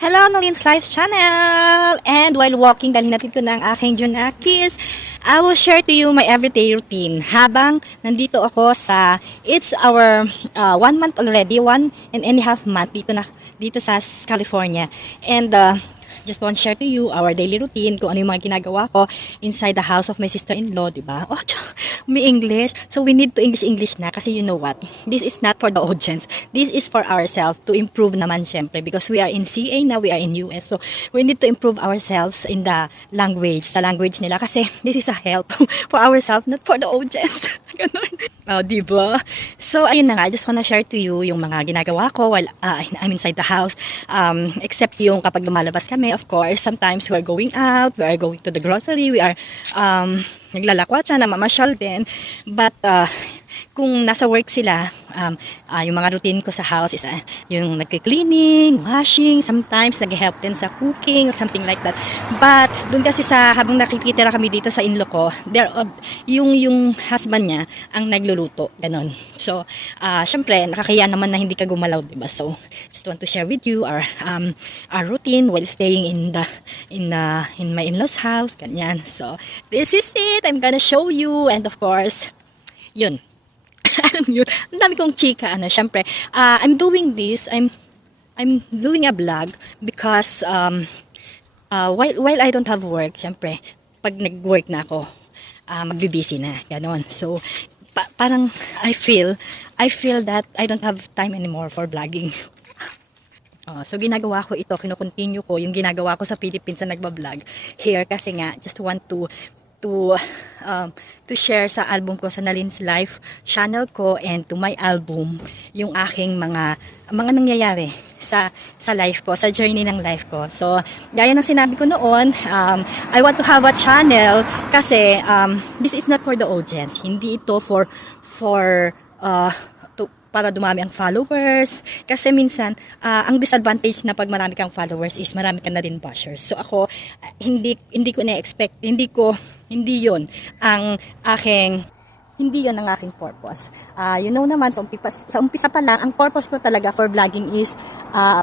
Hello, Nolin's Life Channel! And while walking, dalhin natin ko ng aking Junakis, I will share to you my everyday routine habang nandito ako sa, it's our 1 month already, 1.5 month dito sa California. And just want to share to you our daily routine, kung ano yung mga ginagawa ko inside the house of my sister-in-law, diba? Oh, may English. So we need to English na kasi you know what? This is not for the audience. This is for ourselves to improve naman syempre because we are in CA na, we are in US. So we need to improve ourselves in the language, sa language nila kasi this is a help for ourselves, not for the audience. Ganun. Oh, diba? So ayun na nga, I just wanna share to you yung mga ginagawa ko while I'm inside the house. Except yung kapag lumalabas kami, of course, sometimes we are going out, we are going to the grocery, we are naglalakwatsa na mamasyal din. But kung nasa work sila, yung mga routine ko sa house is yung nagki-cleaning, washing, sometimes nag-help din sa cooking or something like that. But doon kasi sa habang nakikitira kami dito sa in-law ko, yung husband niya ang nagluluto, ganon. So syempre nakakaya naman na hindi ka gumalaw, diba? So just want to share with you our routine while staying in my in-law's house, ganyan. So this is it, I'm gonna show you. And of course, yun. Yun. Ang dami kong chika, syempre. I'm doing this, I'm doing a vlog because while I don't have work, syempre, pag nag-work na ako, magbibisi na, ganon. So, parang I feel that I don't have time anymore for vlogging. So ginagawa ko ito, kino-continue ko yung ginagawa ko sa Philippines na nagba-vlog here kasi nga just want to share sa album ko sa Nolin's Life channel ko and to my album yung aking mga nangyayari sa life ko, sa journey ng life ko. So gaya ng sinabi ko noon, I want to have a channel kasi this is not for the audience, hindi ito for para dumami ang followers. Kasi minsan, ang disadvantage na pag marami kang followers is marami ka na rin bashers. So ako, hindi ko na-expect, hindi yun ang aking purpose. You know naman, sa umpisa pa lang, ang purpose ko talaga for vlogging is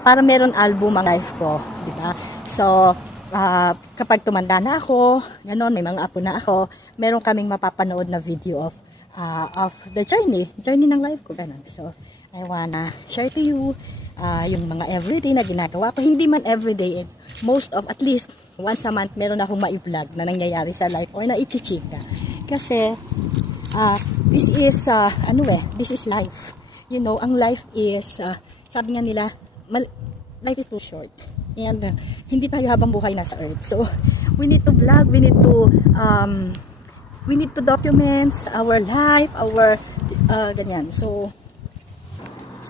para meron album ang life ko. Diba? So, kapag tumanda na ako, ganon, may mga apo na ako, meron kaming mapapanood na video of the journey ng life ko, ganun. So I wanna share to you yung mga everyday na ginagawa ko, hindi man everyday, most of, at least once a month meron akong ma-vlog na nangyayari sa life or na ichichika kasi this is this is life, you know. Ang life is sabi nga nila, life is too short and hindi tayo habang buhay nasa earth, so we need to vlog, we need to document our life, our ganyan. So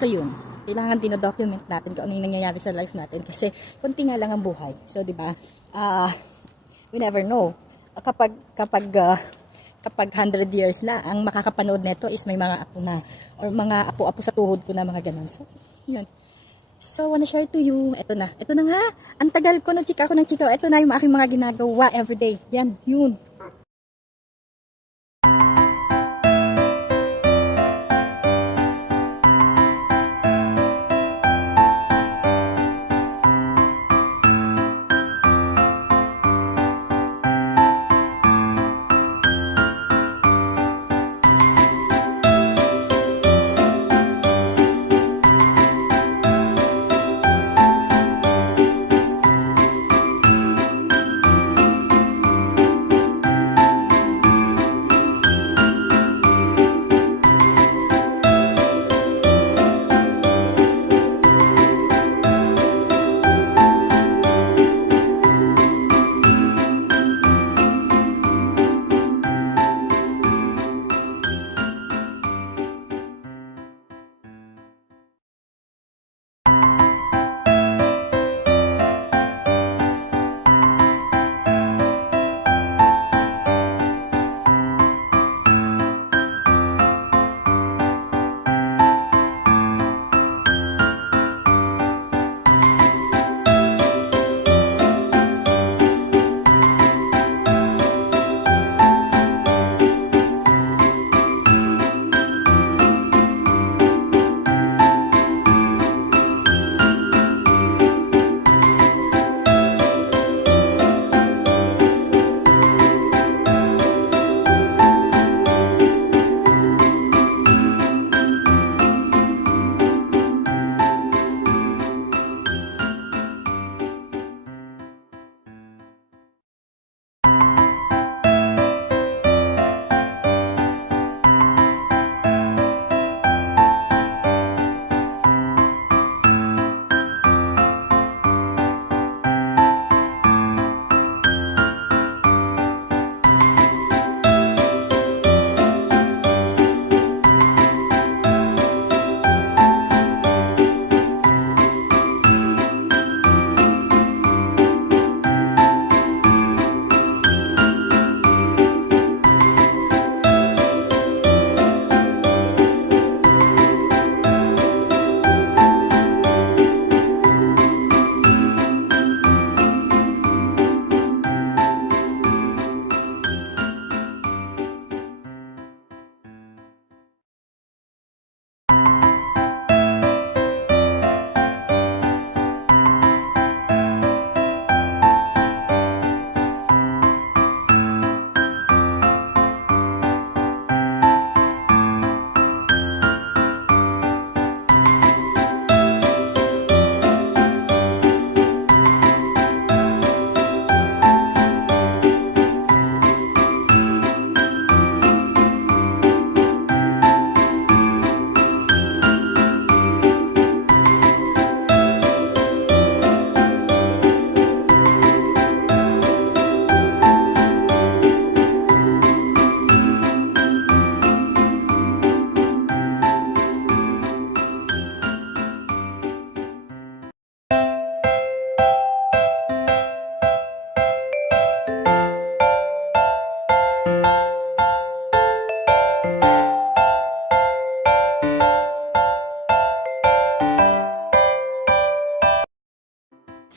yun. Kailangan dino-document natin kung ano yung nangyayari sa life natin kasi konti nga lang ang buhay. So, di ba? We never know. Kapag 100 years na, ang makakapanood nito is may mga apo na or mga apo-apo sa tuhod ko na mga ganun. So, yun. So, wanna share to you. Ito na nga. Ang tagal ko ng chika ako ng chika. Ito na yung aking mga ginagawa everyday. Yan, yun.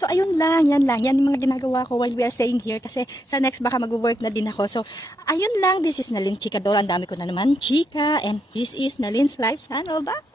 So, ayun lang, yan lang. Yan yung mga ginagawa ko while we are staying here kasi sa next baka mag-work na din ako. So, ayun lang. This is Nalin Chikador. Ang dami ko na naman chika and this is Nalin's Life Channel. Bye!